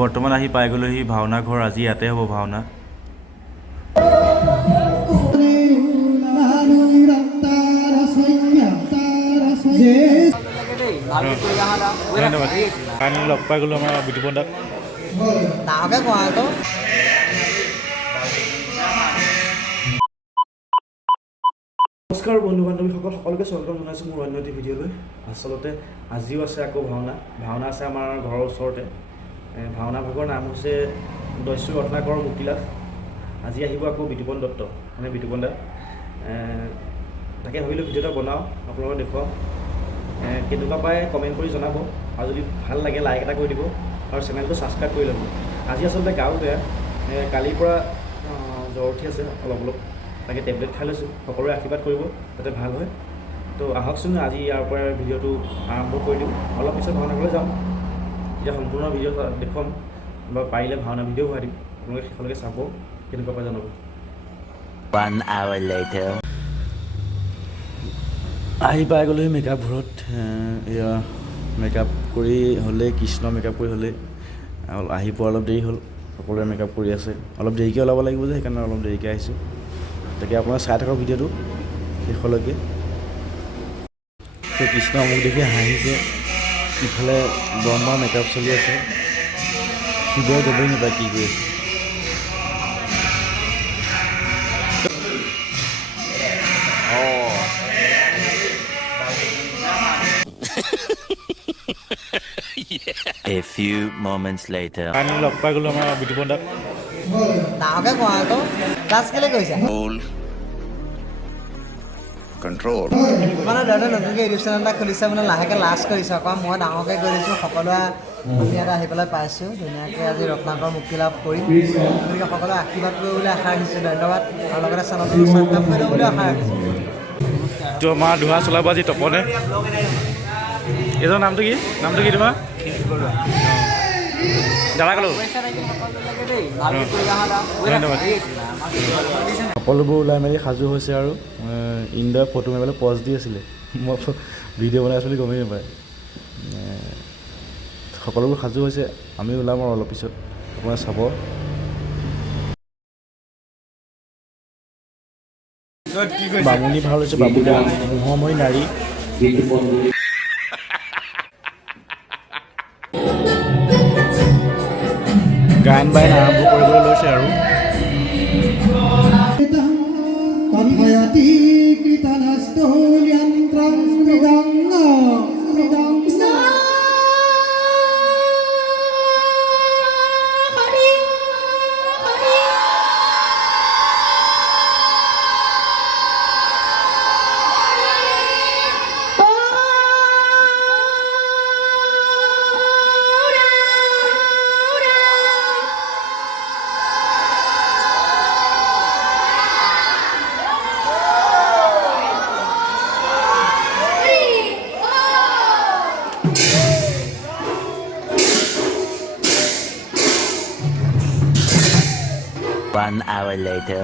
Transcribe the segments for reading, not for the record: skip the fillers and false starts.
বৰ্তমান আহি পাই গ'লোহি ভাওনা ঘৰ। আজি ইয়াতে হ'ব ভাওনা। ধন্যবাদ। কাইলৈ লগ পাই গ'লো আমাৰ বিতুপন দাক। নমস্কাৰ বন্ধু বান্ধৱীসকল, সকলোকে স্বাগতম জনাইছোঁ মোৰ অন্য এটি ভিডিঅ'লৈ। আচলতে আজিও আছে আকৌ ভাওনা আছে আমাৰ ঘৰৰ ওচৰতে। ভাওনা ভাগৰ নাম হৈছে দস্যু ৰত্নাকৰ মুক্তিলাভ। আজি আহিব আকৌ বিতুপন দত্ত, মানে বিতুপন দা। তাকে ভাবিলোঁ ভিডিঅ' এটা বনাওঁ, আপোনালোকক দেখুৱাওঁ। কেনেকুৱা পাই কমেণ্ট কৰি জনাব, আৰু যদি ভাল লাগে লাইক এটা কৰি দিব আৰু চেনেলটো ছাবস্ক্ৰাইব কৰি ল'ব। আজি আচলতে গাও বেয়া, কালিৰ পৰা জ্বৰ উঠি আছে অলপ। তাকে টেবলেট খাই লৈছোঁ। সকলোৰে আশীৰ্বাদ কৰিব যাতে ভাল হয়। তো আহকচোন আজি ইয়াৰ পৰা ভিডিঅ'টো আৰম্ভ কৰি দিওঁ। অলপ পিছত ভাওনা ঘৰলৈ যাম, এতিয়া সম্পূৰ্ণ ভিডিঅ' দেখুৱাম বা পাৰিলে ভাওনা ভিডিঅ' ভৰাই দিম। আপোনালোকে শেষলৈকে চাব, কেনেকুৱা পাই জনাব। 1 hour later আহি পাই গ'লোহি মেকআপ ঘৰত। এয়া মেকআপ কৰি হ'লে, কৃষ্ণ মেকআপ কৰি হ'লে আহি পোৱা অলপ দেৰি হ'ল। সকলোৱে মেকআপ কৰি আছে, অলপ দেৰিকৈ ওলাব লাগিব যে, সেইকাৰণে অলপ দেৰিকৈ আহিছোঁ। তাকে আপোনালোকে চাই থাকক ভিডিঅ'টো শেষলৈকে। তো কৃষ্ণ মোক দেখি হাঁহিছে। ইফালে ব্ৰহ্মাৰ মেকআপ চলি আছে, শিৱই গমেই নাপায় কি কৰি আছে। A few moments later কাইলৈ লগ পাই গ'লো আমাৰ বিতুপন দাক। ডাঙৰকে কোৱা আকৌ, ক্লাছ কেলৈ কৰিছা? Control. মানে দাদা নতুনকৈ ইউটিউব চেনেল এটা খুলিছে, মানে লাহেকৈ লাষ্ট কৰিছোঁ আকৌ। মই ডাঙৰকৈ কৰিছোঁ, সকলোৱে আমি ইয়াত আহি পেলাই পাইছোঁ। ধুনীয়াকৈ আজি ৰত্নাকৰ মুক্তি লাভ কৰিম, গতিকে সকলোৱে আশীৰ্বাদ কৰিব বুলি আশা ৰাখিছোঁ। ধন্যবাদ। আৰু লগতে চেনেলটো ছাবস্ক্ৰাইব কৰি দিব বুলি আশা ৰাখিছোঁ। তো আমাৰ ধোঁৱা চলাব আজি তপনে। এইজন নামটো কি তোমাৰ? দাদা ক'লো ধন্যবাদ। সকলোবোৰ ওলাই মেলি সাজু হৈছে আৰু ইণ্ডোৱে ফটো মাৰিবলৈ পজ দি আছিলে। মই ভিডিঅ' বনাই আছোঁ বুলি গমেই নাপায়। সকলোবোৰ সাজু হৈছে, আমি ওলাম আৰু অলপ পিছত, আপোনাৰ চাব। বামুণী ভাল হৈছে, বামুণী মোহময়ী নাৰী। গায়ন বায়ন আৰম্ভ কৰিবলৈ লৈছে আৰু One hour later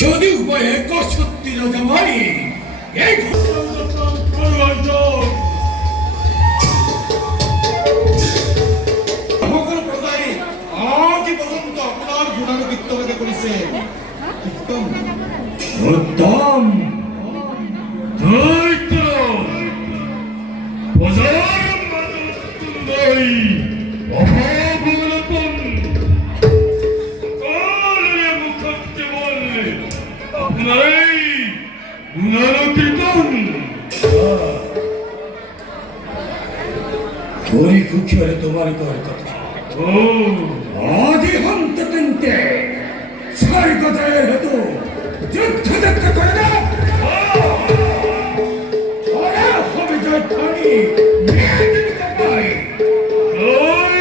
যদি উভয়ে সত্যি রাজা ভাই এই বজার মাতুন্দই অভাবগুলোপন সকলের মুখতে বললে আপনারাই গুণালোকিতন চোরি খুঁজে তোমার কর কথা ও আদি হন্ত তিনটে সারি কথায় হতো যুদ্ধ দেখতে করে না ওরা হবে জয় ধনী মেয়েদের কপাই জয়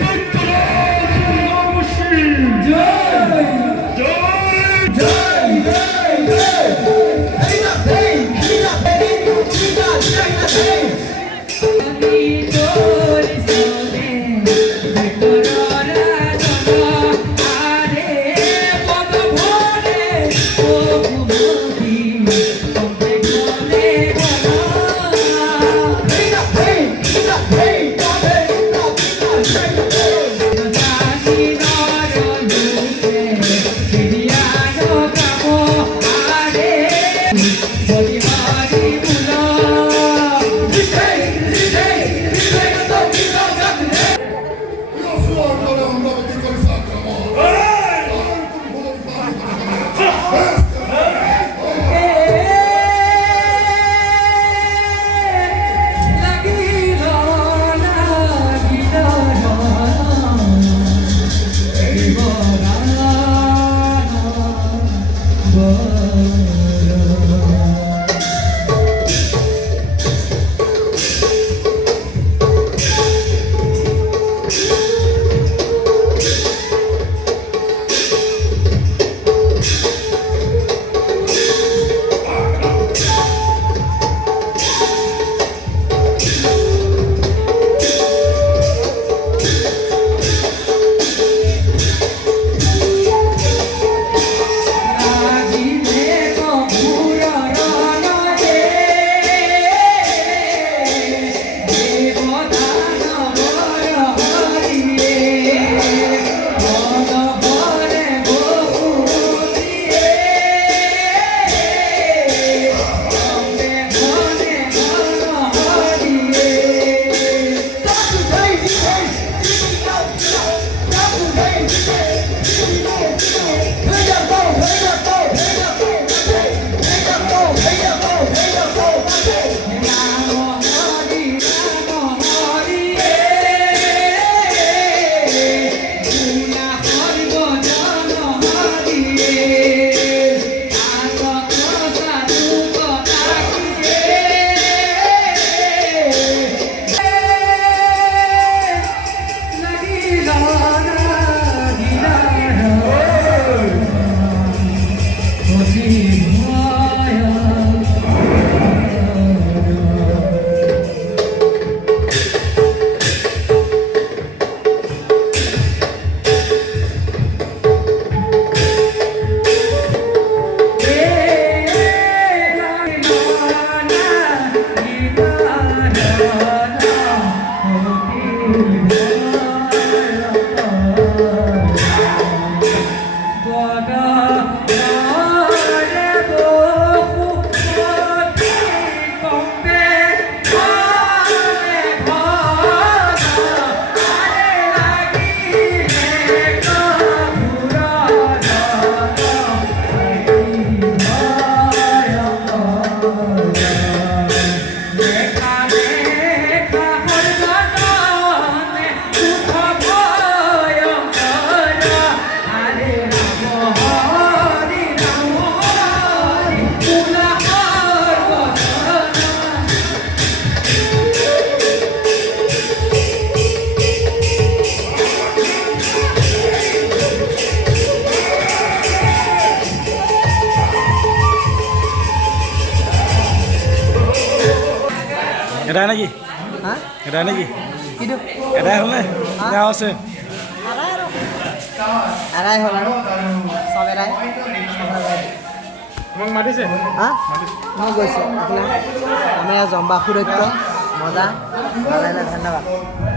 পুত্রাজ নমস্বী জয় জয় জয় জয় জয় এই না এই না এই না এই এটাই নাকি হা এটাই নাকি কিটো এটাই হ'লনে নে আৰু আছে এৰাই হ'ল আৰু চব এৰাই তোমাক মাতিছে হা মই গৈছোঁ আমাৰ জম্বা সুৰক্ষিত মজা ভালে ধন্যবাদ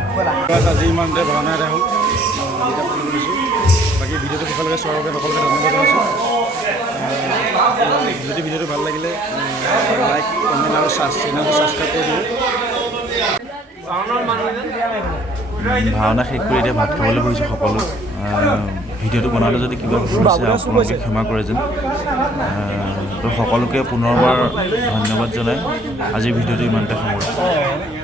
ব'লা আজি ইমানতে ভাওনা এটা হ'ল বাকী ভিডিঅ'টো সকলোকে চোৱাৰ বাবে সকলোকে ধন্যবাদ জনাইছোঁ যদি ভিডিঅ'টো ভাল লাগিলে লাইক কমেণ্ট আৰু চেনেলটো ছাবস্ক্ৰাইব কৰি দিব ভাওনা শেষ কৰি এতিয়া ভাত খাবলৈ বহিছোঁ সকলো ভিডিঅ'টো বনাওঁতে যদি কিবা ভুল হৈছে আপোনালোকে ক্ষমা কৰে যেন তো সকলোকে পুনৰবাৰ ধন্যবাদ জনাই আজিৰ ভিডিঅ'টো ইমানতে সামৰিছোঁ